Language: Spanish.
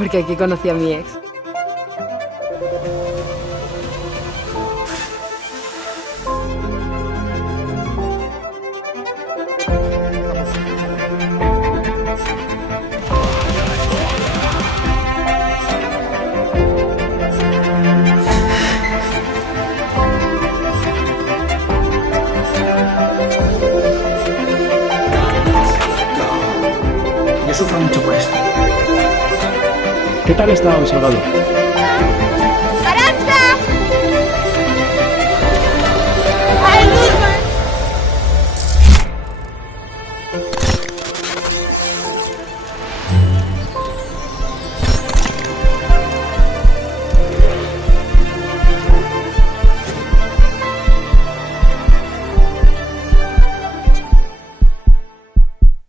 porque aquí conocí a mi ex. Yo sufro mucho por esto. ¿Qué tal está hoy, Salvador? ¡Arancha!